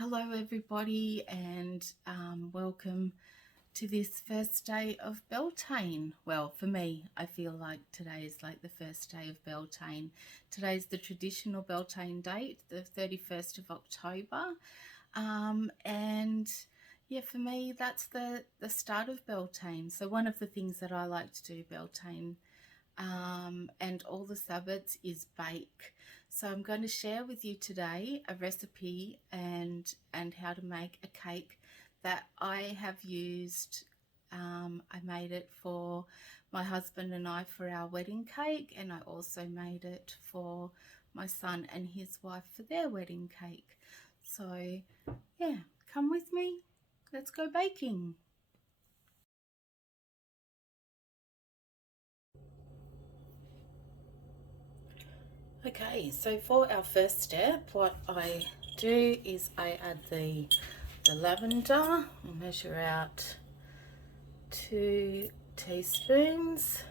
Hello everybody, and welcome to this first day of Beltane. Well, for me, I feel like today is like the first day of Beltane. Today's the traditional Beltane date, the 31st of October. And yeah, for me, that's the start of Beltane. So one of the things that I like to do Beltane and all the Sabbats is bake. So I'm going to share with you today a recipe and how to make a cake that I have used. I made it for my husband and I for our wedding cake, and I also made it for my son and his wife for their wedding cake. So yeah, come with me. Let's go baking. Okay, so for our first step, what I do is I add the lavender. I measure out 2 teaspoons.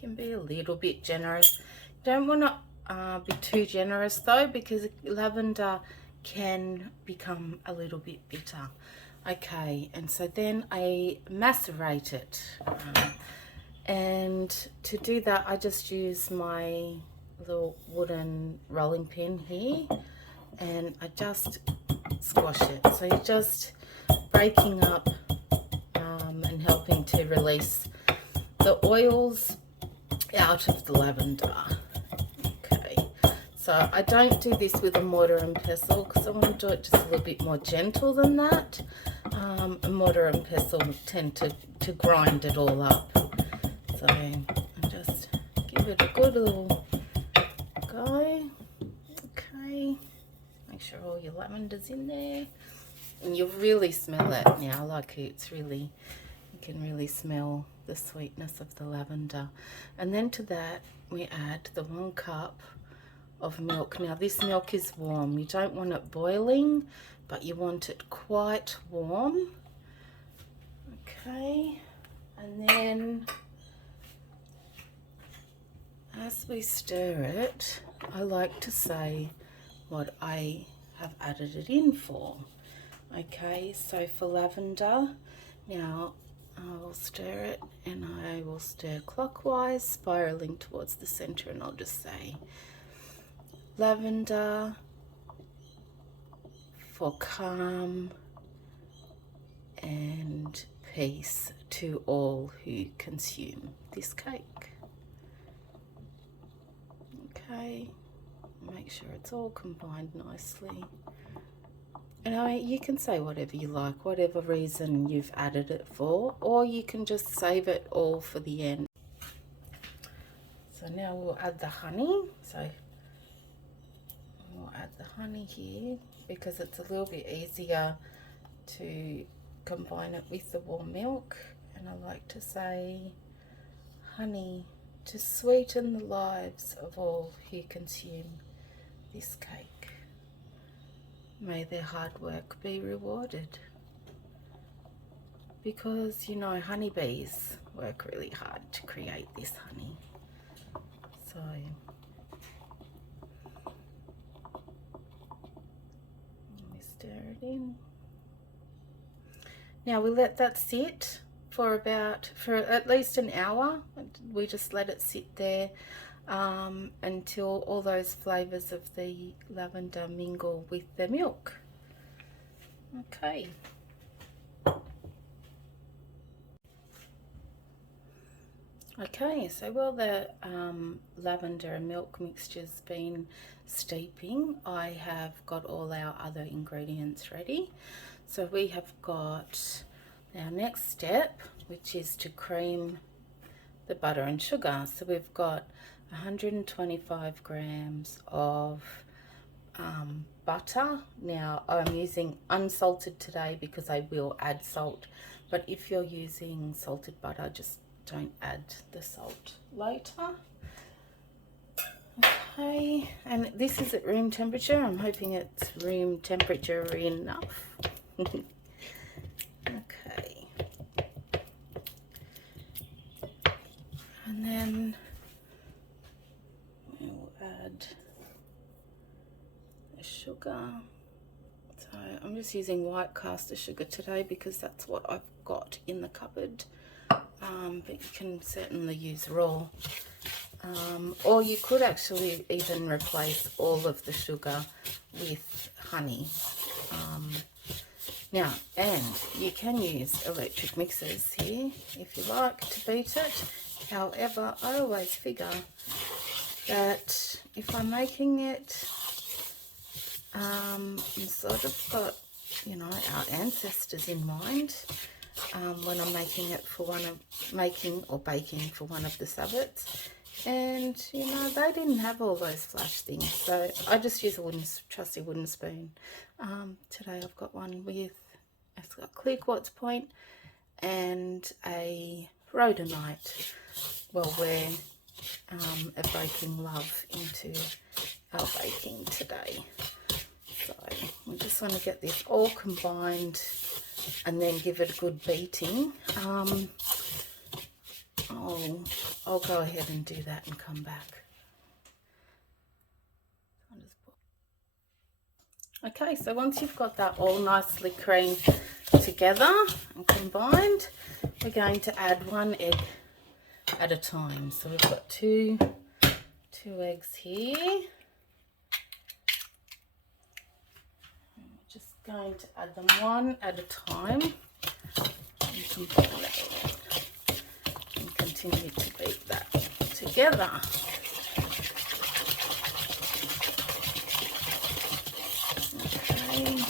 Can be a little bit generous. Don't want to be too generous though, because lavender can become a little bit bitter. Okay, and so then I macerate it. And to do that, I just use my little wooden rolling pin here, and I just squash it. So you're just breaking up and helping to release the oils out of the lavender. Okay, so I don't do this with a mortar and pestle because I want to do it just a little bit more gentle than that. A mortar and pestle tend to grind it all up. So I just give it a good little go. Okay, make sure all your lavender's in there, and you'll really smell it now. Like it's really, you can really smell the sweetness of the lavender. And then to that we add the 1 cup of milk. Now this milk is warm. You don't want it boiling, but you want it quite warm. Okay, and then as we stir it, I like to say what I have added it in for. Okay, so for lavender, now I will stir it, and I will stir clockwise, spiraling towards the center, and I'll just say lavender for calm and peace to all who consume this cake. Okay, make sure it's all combined nicely. And you can say whatever you like, whatever reason you've added it for, or you can just save it all for the end. So now we'll add the honey. So we'll add the honey here because it's a little bit easier to combine it with the warm milk. And I like to say honey to sweeten the lives of all who consume this cake. May their hard work be rewarded. Because, you know, honeybees work really hard to create this honey. So we stir it in. Now we let that sit for at least an hour. We just let it sit there until all those flavors of the lavender mingle with the milk. Okay. Okay, so while the lavender and milk mixture's been steeping, I have got all our other ingredients ready. So we have got our next step, which is to cream the butter and sugar. So we've got 125 grams of butter. Now I'm using unsalted today because I will add salt, but if you're using salted butter, just don't add the salt later. Okay, and this is at room temperature. I'm hoping it's room temperature enough. Okay, and then we'll add the sugar. So I'm just using white caster sugar today because that's what I've got in the cupboard. But you can certainly use raw. Or you could actually even replace all of the sugar with honey. Now, and you can use electric mixers here if you like to beat it. However, I always figure that if I'm making it, I'm sort of got, you know, our ancestors in mind when I'm making it for baking for one of the Sabbats. And, you know, they didn't have all those flash things. So I just use a trusty wooden spoon. Today I've got one with, it's got clear quartz point and a rhodonite. Well, we're evoking love into our baking today. So we just want to get this all combined and then give it a good beating. I'll go ahead and do that and come back. Okay, so once you've got that all nicely creamed together and combined, we're going to add one egg at a time. So we've got two eggs here. We're just going to add them one at a time and combine it and continue to beat that together. Okay.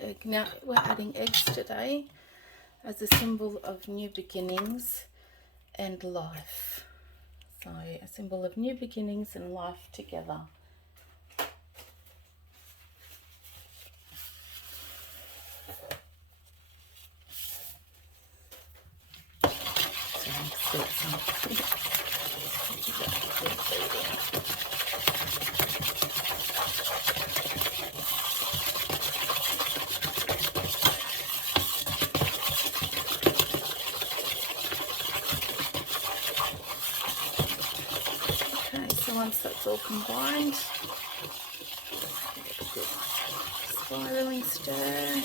Egg. Now we're adding eggs today as a symbol of new beginnings and life. So a symbol of new beginnings and life together. Once that's all combined, give it a good spiraling stir.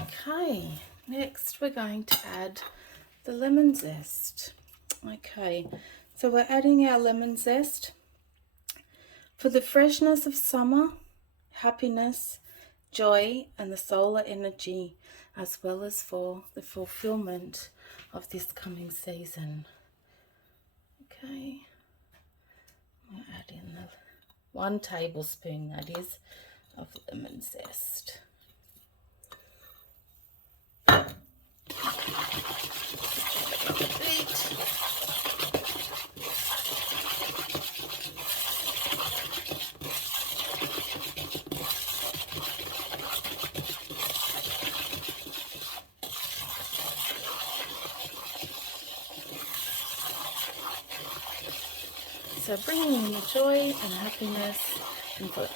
Okay, next we're going to add the lemon zest. Okay, so we're adding our lemon zest for the freshness of summer, happiness, joy and the solar energy, as well as for the fulfillment of this coming season. Okay, we'll add in the 1 tablespoon, that is, of lemon zest. So bringing in the joy and happiness and for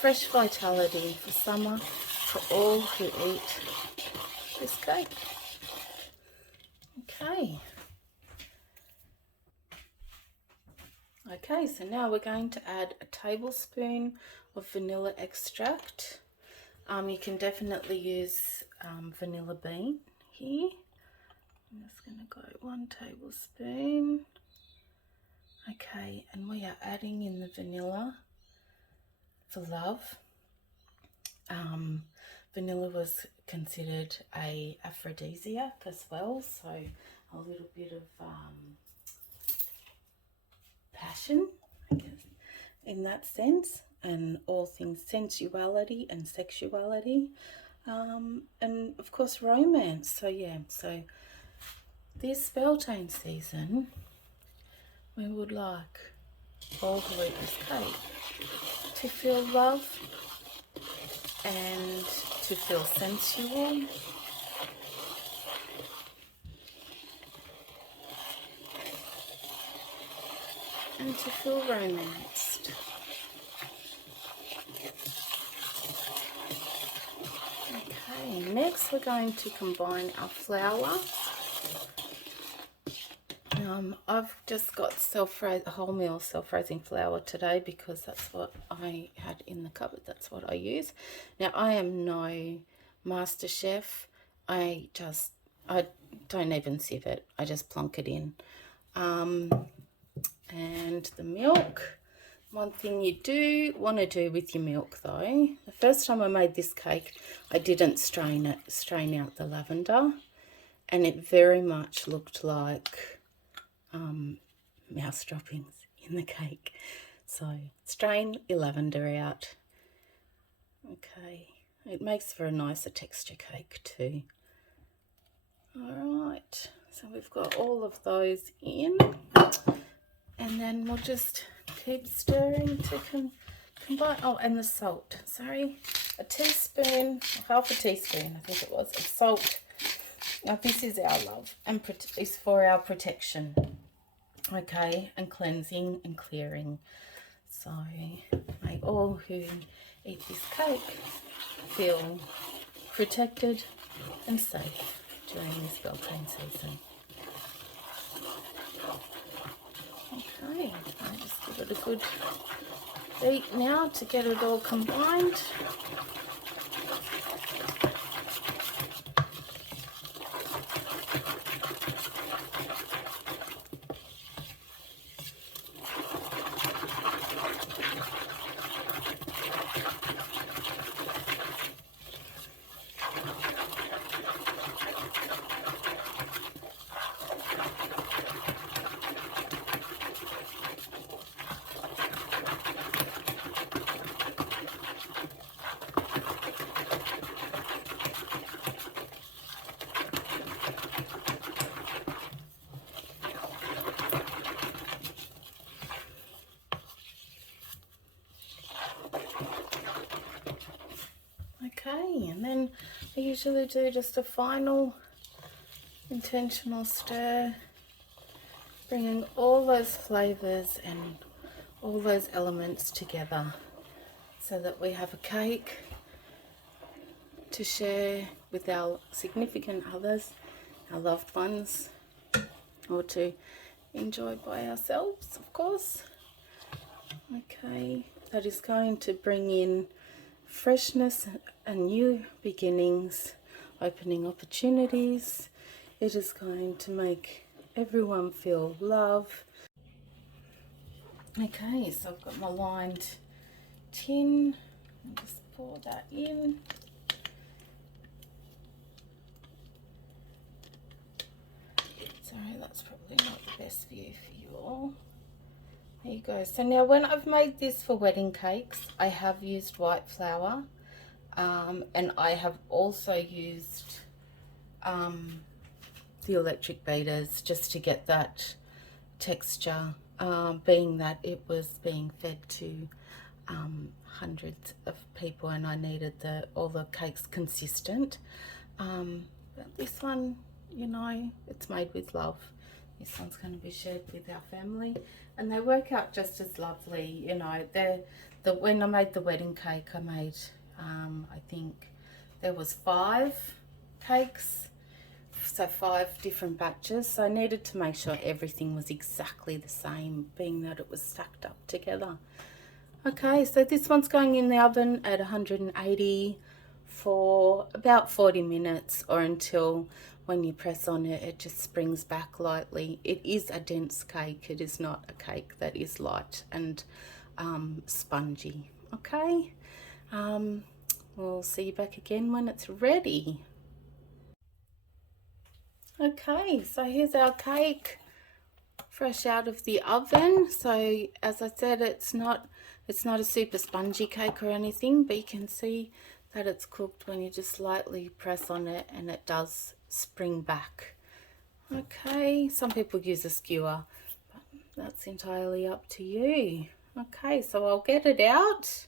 fresh vitality for summer for all who eat this cake. Okay, so now we're going to add a tablespoon of vanilla extract. You can definitely use vanilla bean here. I'm just going to go 1 tablespoon. Okay, and we are adding in the vanilla for love. Vanilla was considered a aphrodisiac as well, so a little bit of passion, I guess, in that sense, and all things sensuality and sexuality, and of course romance. So yeah, so this Beltane season, we would like all who eat this cake to feel love and to feel sensual. and to feel romanced. Okay, next we're going to combine our flour. I've just got wholemeal self-raising flour today because that's what I had in the cupboard. That's what I use. Now, I am no master chef. I don't even sieve it. I just plonk it in. And the milk. One thing you do want to do with your milk, though, the first time I made this cake, I didn't strain out the lavender, and it very much looked like mouse droppings in the cake. So strain your lavender out. Okay, it makes for a nicer texture cake too. All right, so we've got all of those in, and then we'll just keep stirring to combine. Oh, and the salt, sorry, a teaspoon, half a teaspoon I think it was, of salt. Now this is our love and is for our protection, okay, and cleansing and clearing. So may all who eat this cake feel protected and safe during this Beltane season. Okay, I just give it a good beat now to get it all combined. Okay, and then I usually do just a final intentional stir, bringing all those flavours and all those elements together so that we have a cake to share with our significant others, our loved ones, or to enjoy by ourselves, of course. Okay, that is going to bring in freshness and new beginnings, opening opportunities. It is going to make everyone feel love. Okay, so I've got my lined tin. I'll just pour that in. Sorry, that's probably not the best view for you all. There you go. So now when I've made this for wedding cakes, I have used white flour, and I have also used the electric beaters just to get that texture, being that it was being fed to hundreds of people and I needed all the cakes consistent. But this one, you know, it's made with love. This one's going to be shared with our family, and they work out just as lovely. You know, when I made the wedding cake, I made I think there was 5 cakes, so 5 different batches. So I needed to make sure everything was exactly the same, being that it was stacked up together. Okay, so this one's going in the oven at 180 for about 40 minutes, or until when you press on it, it just springs back lightly. It is a dense cake. It is not a cake that is light and spongy. Okay, we'll see you back again when it's ready. Okay, so here's our cake, fresh out of the oven. So as I said, it's not a super spongy cake or anything, but you can see that it's cooked when you just lightly press on it and it does spring back. Okay, some people use a skewer, but that's entirely up to you. Okay, so I'll get it out,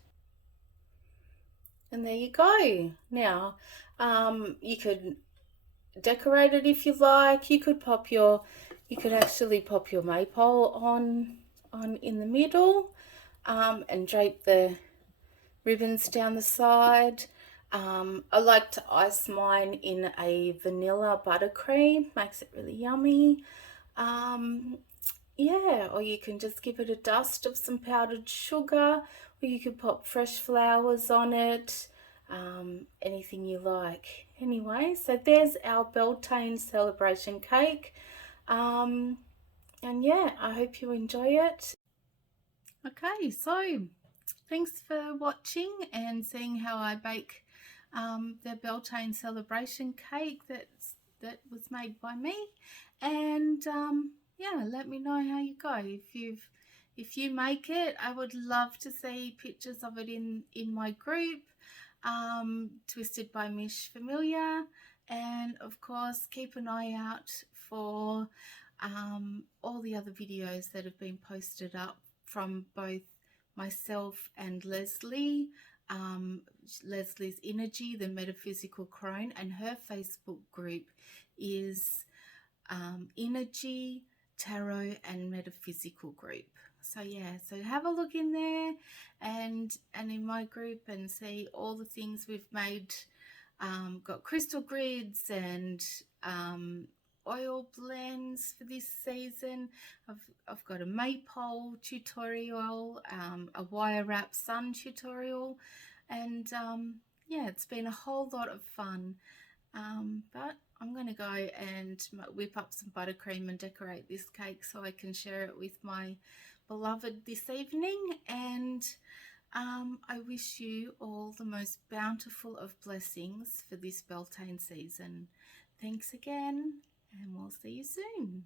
and there you go. Now you could decorate it if you like. You could actually pop your maypole on in the middle, and drape the ribbons down the side. I like to ice mine in a vanilla buttercream, makes it really yummy. Yeah, or you can just give it a dust of some powdered sugar, or you could pop fresh flowers on it, anything you like. Anyway, so there's our Beltane celebration cake. And yeah, I hope you enjoy it. Okay, so thanks for watching and seeing how I bake the Beltane celebration cake that was made by me. And yeah, let me know how you go. If you make it, I would love to see pictures of it in my group, Twisted by Mish Familiar. And of course, keep an eye out for all the other videos that have been posted up from both myself and Leslie. Leslie's Innerji, the Metaphysical Crone, and her Facebook group is Innerji, Tarot and Metaphysical group. So yeah, so have a look in there and in my group and see all the things we've made. Got crystal grids and oil blends for this season. I've got a maypole tutorial, a wire wrap sun tutorial, and yeah, it's been a whole lot of fun. But I'm going to go and whip up some buttercream and decorate this cake so I can share it with my beloved this evening. And I wish you all the most bountiful of blessings for this Beltane season. Thanks again, and we'll see you soon.